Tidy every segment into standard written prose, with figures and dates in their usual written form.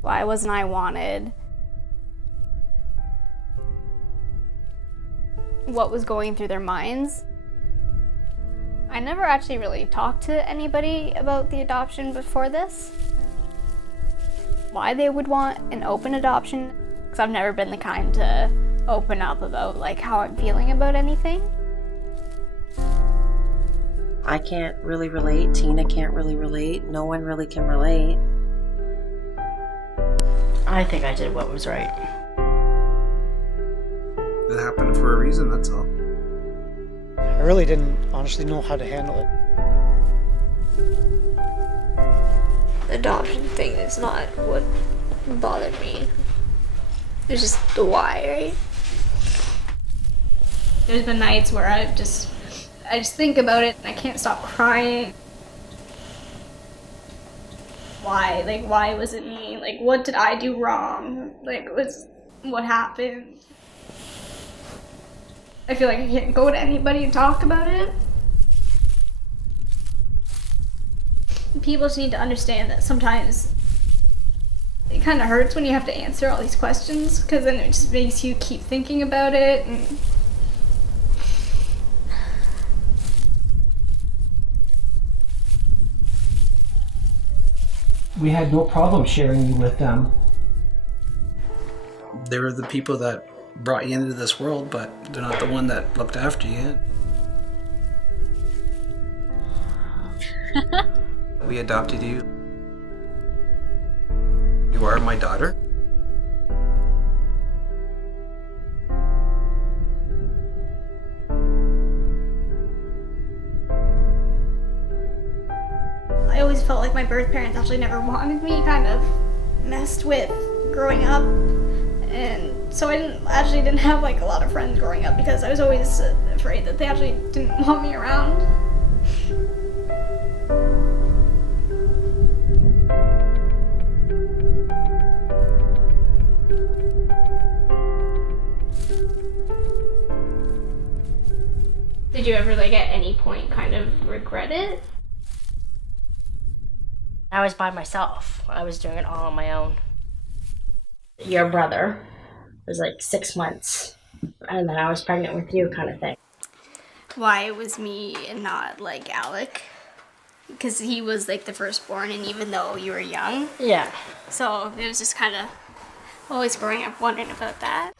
Why wasn't I wanted? What was going through their minds? I never actually really talked to anybody about the adoption before this. Why they would want an open adoption, because I've never been the kind to open up about like how I'm feeling about anything. I can't really relate, Tina can't really relate, no one really can relate. I think I did what was right. It happened for a reason, that's all. I really didn't honestly know how to handle it. The adoption thing is not what bothered me. It's just the why, right? There's been nights where I just think about it and I can't stop crying. Why? Like, why was it me? Like, what did I do wrong? Like, what happened? I feel like I can't go to anybody and talk about it. People just need to understand that sometimes it kind of hurts when you have to answer all these questions, because then it just makes you keep thinking about it. And we had no problem sharing you with them. They were the people that brought you into this world, but they're not the one that looked after you. We adopted you. You are my daughter. I always felt like my birth parents actually never wanted me, kind of messed with growing up. And so I didn't have like a lot of friends growing up because I was always afraid that they actually didn't want me around. Did you ever like at any point kind of regret it? I was by myself. I was doing it all on my own. Your brother was like 6 months, and then I was pregnant with you, kind of thing. Why it was me and not like Alec? Because he was like the firstborn, and even though you were young. Yeah. So it was just kind of always growing up wondering about that.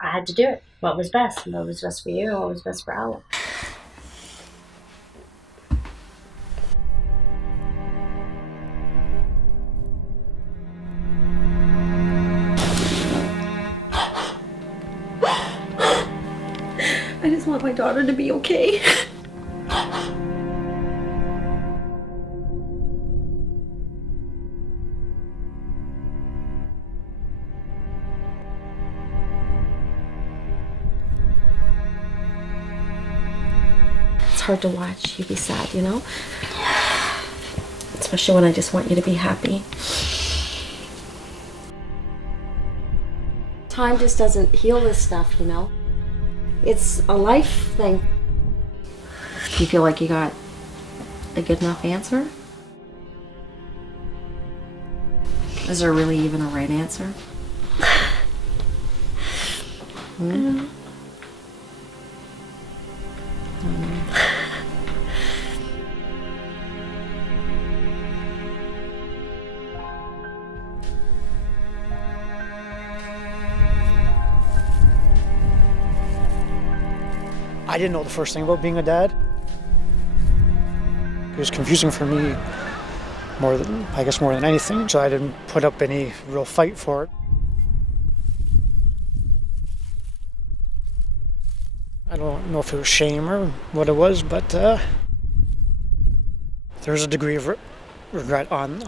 I had to do it. What was best? What was best for you? What was best for Alec? I just want my daughter to be okay. It's hard to watch you be sad, you know? Especially when I just want you to be happy. Time just doesn't heal this stuff, you know? It's a life thing. Do you feel like you got a good enough answer? Is there really even a right answer? I didn't know the first thing about being a dad. It was confusing for me more than anything, so I didn't put up any real fight for it. I don't know if it was shame or what it was, but there's a degree of regret on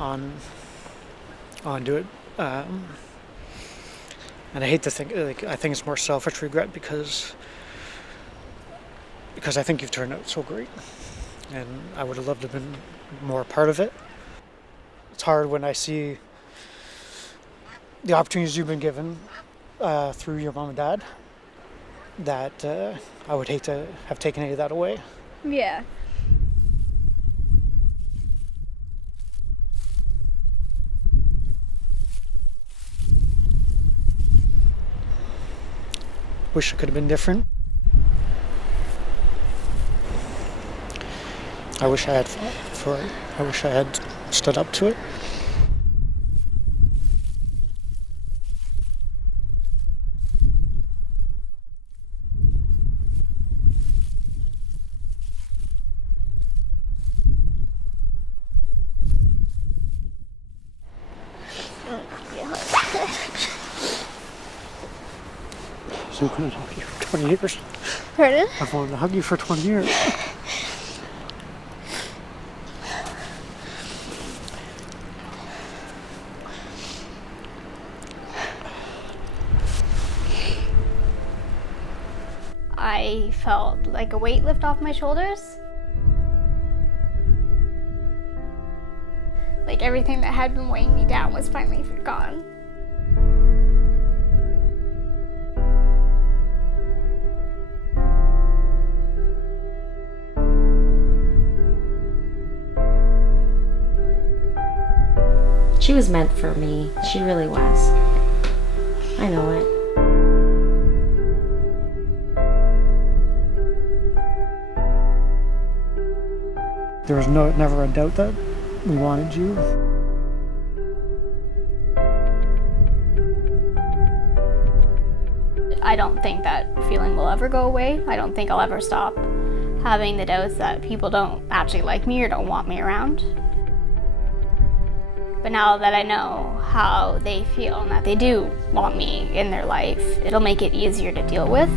it. And I hate to think, I think it's more selfish regret because I think you've turned out so great, and I would have loved to have been more a part of it. It's hard when I see the opportunities you've been given through your mom and dad, that I would hate to have taken any of that away. Yeah. wish it could have been different. I wish I had fought for it. I wish I had stood up to it. So I'm going to hug you for 20 years. Pardon? I've wanted to hug you for 20 years. I felt like a weight lift off my shoulders. Like everything that had been weighing me down was finally gone. She was meant for me. She really was. I know it. There was never a doubt that we wanted you. I don't think that feeling will ever go away. I don't think I'll ever stop having the doubts that people don't actually like me or don't want me around. But now that I know how they feel and that they do want me in their life, it'll make it easier to deal with.